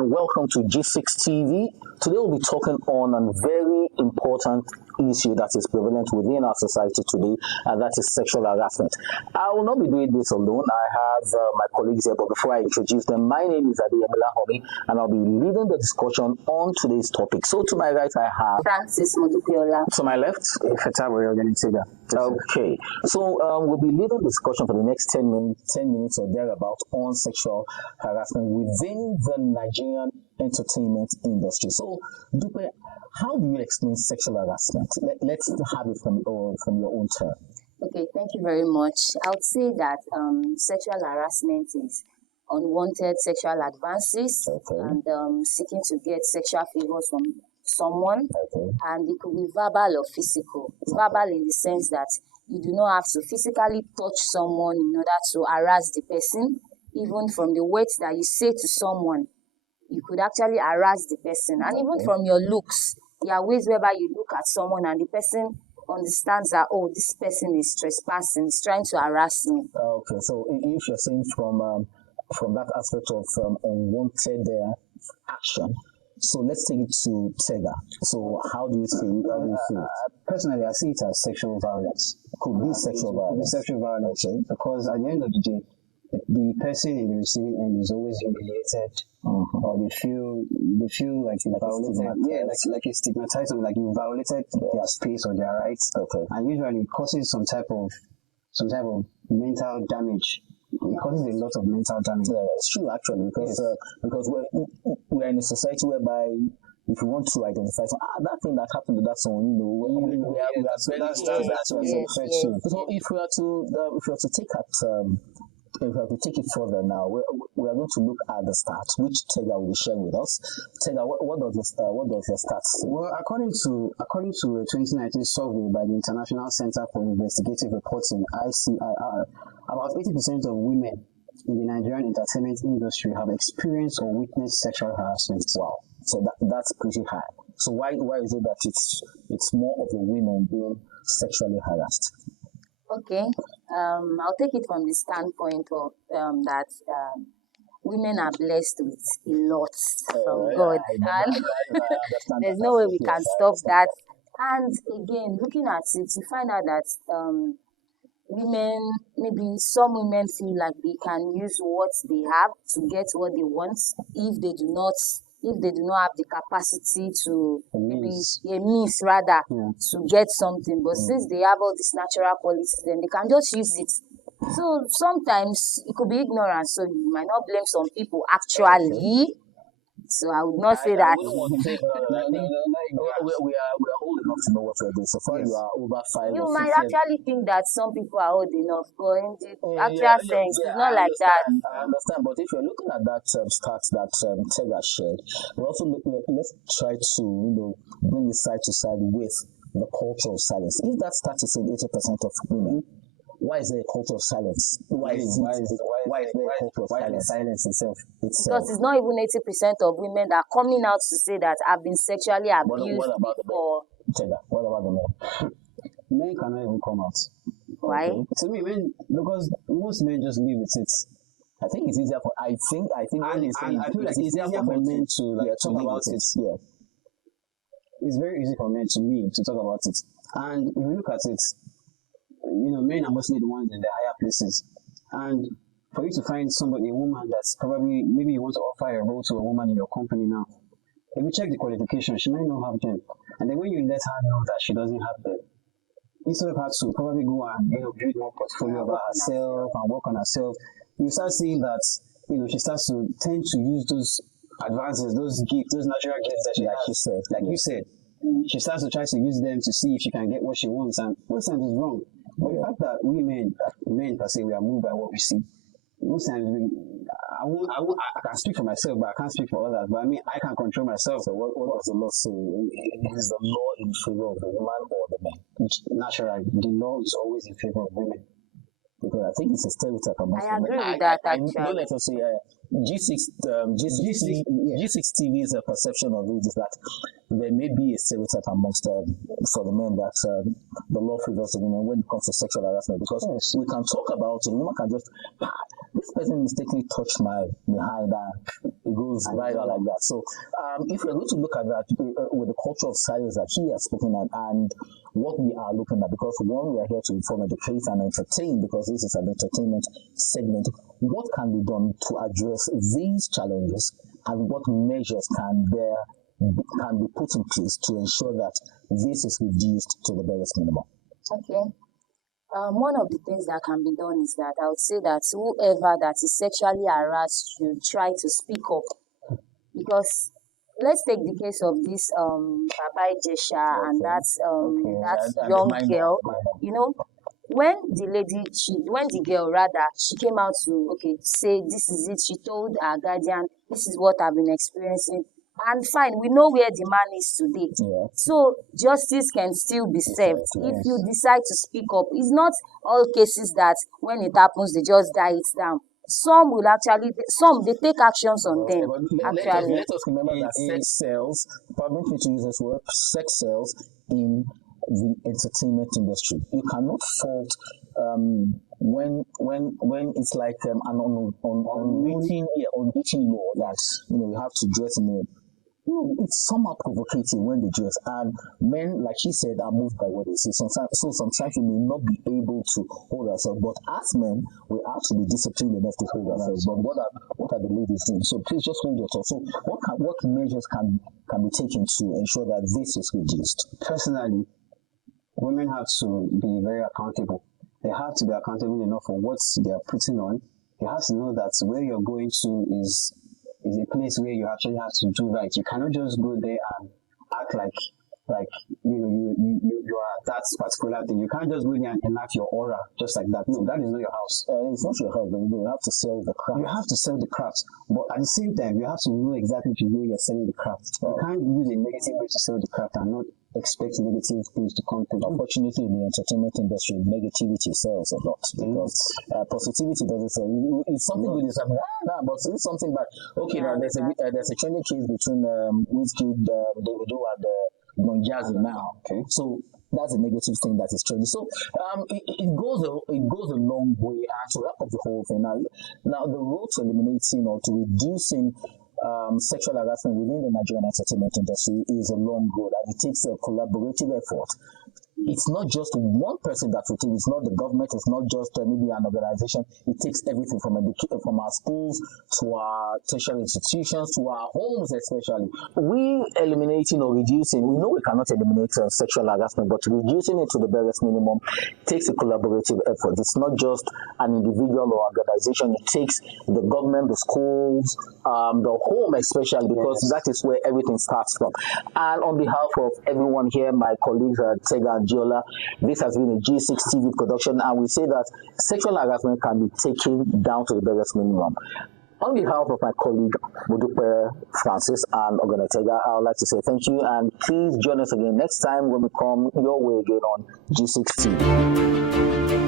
and welcome to G6 TV. Today we'll be talking on a very important issue that is prevalent within our society today, and that is sexual harassment. I will not be doing this alone. I have my colleagues here, but before I introduce them, my name is Adeyemila Homi, and I'll be leading the discussion on today's topic. So to my right, I have Francis Modupiola. To my left, Fetawe Organitiga. Okay, so we'll be leading the discussion for the next 10 minutes or thereabout on sexual harassment within the Nigerian entertainment industry. So, Dupe, how do you explain sexual harassment? Let's have it from your own term. Okay, thank you very much. I would say that sexual harassment is unwanted sexual advances and seeking to get sexual favors from someone, and it could be verbal or physical. Verbal in the sense that you do not have to physically touch someone in order to harass the person. Even from the words that you say to someone, you could actually harass the person. And even from your looks, there are ways whereby you look at someone and the person understands that, oh, this person is trespassing, is trying to harass me. Okay, so if you're saying from that aspect of unwanted action, so let's take it to Tega. So how do you see it? Personally, I see it as sexual violence. Could be sexual violence. Sexual violence, because at the end of the day, the person in the receiving end is always humiliated, or they feel like you violated. Like it's stigmatized, like you violated their space or their rights. And usually it causes some type of mental damage. It causes a lot of mental damage. Yeah, it's true actually, because we're in a society whereby if you want to identify that thing that happened to that someone, that's true. So if we are to take it further now, we are going to look at the stats, which Tega will share with us. Tega, what does the stats say? Well, according to a 2019 survey by the International Center for Investigative Reporting (ICIR), about 80% of women in the Nigerian entertainment industry have experienced or witnessed sexual harassment. Wow, so that's pretty high. So why is it that it's more of the women being sexually harassed? Okay, I'll take it from the standpoint of that women are blessed with a lot from God, and there's no way we can stop that. And again, looking at it, you find out that some women feel like they can use what they have to get what they want if they do not have the capacity to to get something. But since they have all these natural qualities, then they can just use it. So sometimes it could be ignorance, so you might not blame some people actually. So I would not say that. We are old enough to know what we're doing. So far, you are over 5 You or 6 might years. actually think that some people are old enough, but in the actual sense, it's not like that. I understand, but if you're looking at that stats that Tega shared, let's try to bring it side to side with the culture of silence. If that stat is saying 80% of women, why is there a culture of silence? Why is there a culture of silence itself? Because it's not even 80% of women that are coming out to say that I've been sexually abused what about before. What about the men? Men cannot even come out. Why? Okay. To me, because most men just live with it. I think it's easier for. I think. I feel like it's easier for men to talk about it. Yeah. It's very easy for men to talk about it. And if you look at it, men are mostly the ones in the higher places. And for you to find a woman that's probably, maybe you want to offer a role to a woman in your company now. If you check the qualifications, she might not have them. And then when you let her know that she doesn't have them, instead of her to probably go and build more portfolio about herself and work on herself, you start seeing that she starts to tend to use those advances, those gifts, those natural gifts that you said. She starts to try to use them to see if she can get what she wants, and most times it's wrong. But the fact that men per se, we are moved by what we see. Most times, I can speak for myself, but I can't speak for others. But I can control myself. So what does the law say? Is the law in favor of the woman or the man? Naturally, the law is always in favor of women. Because I think it's a stereotype amongst I agree with that, actually. Don't let us say G6 TV's perception of it is that there may be a stereotype amongst for the men that the law favors the women when it comes to sexual harassment, because we can talk about it. The woman can just, this person mistakenly touched my behind, it goes viral like that. So if you're going to look at that with the culture of silence that he has spoken at, and what we are looking at, because one, we are here to inform, educate, and entertain, because this is an entertainment segment. What can be done to address these challenges, and what measures can be put in place to ensure that this is reduced to the barest minimum? Okay. One of the things that can be done is that I would say that whoever that is sexually harassed should try to speak up, because let's take the case of this Baba Ijesha and that young girl. You know, when the girl rather, she came out to say this is it. She told her guardian, this is what I've been experiencing. And fine, we know where the man is today. Yeah. So justice can still be served if you decide to speak up. It's not all cases that when it happens, they just die it down. Some will actually, they take actions on them. Let us remember that sex sells, permit me to use this word, sex sells in the entertainment industry. You cannot fault when it's like an unwritten law that you have to dress in it's somehow provocative when they dress, and men, like she said, are moved by what they see. Sometimes we may not be able to hold ourselves, but as men, we have to be disciplined enough to hold ourselves. But what are the ladies doing? So please just hold your thought. So what measures can be taken to ensure that this is reduced? Personally, women have to be very accountable. They have to be accountable enough for what they are putting on. You have to know that where you're going to is a place where you actually have to do right. You cannot just go there and act like you are that particular thing. You can't just go there and enact your aura just like that. No, that is not your house. It's not your house, but you have to sell the craft. You have to sell the craft, but at the same time, you have to know exactly to where you're selling the craft. You can't use a negative way to sell the craft and not expect negative things to come to you. Unfortunately, in the entertainment industry, negativity sells a lot, because positivity doesn't sell. It's something with this, but it's something bad. Okay, now there's a trending case between Wizkid, Davido, and Don Jazzy now. Okay, so that's a negative thing that is trending. So it goes a long way. And to wrap up the whole thing, now the road to eliminating or to reducing sexual harassment within the Nigerian entertainment industry is a long road, and it takes a collaborative effort. It's not just one person that will take. It's not the government. It's not just maybe an organization. It takes everything from our schools to our tertiary institutions to our homes, especially. We eliminating or reducing. We know we cannot eliminate sexual harassment, but reducing it to the barest minimum takes a collaborative effort. It's not just an individual or organization. It takes the government, the schools, the home, especially, because that is where everything starts from. And on behalf of everyone here, my colleagues Tega and Giola, this has been a G6 TV production, and we say that sexual harassment can be taken down to the barest minimum. On behalf of my colleague Modupe Francis and Ogonetega, I would like to say thank you, and please join us again next time when we come your way again on G6 TV.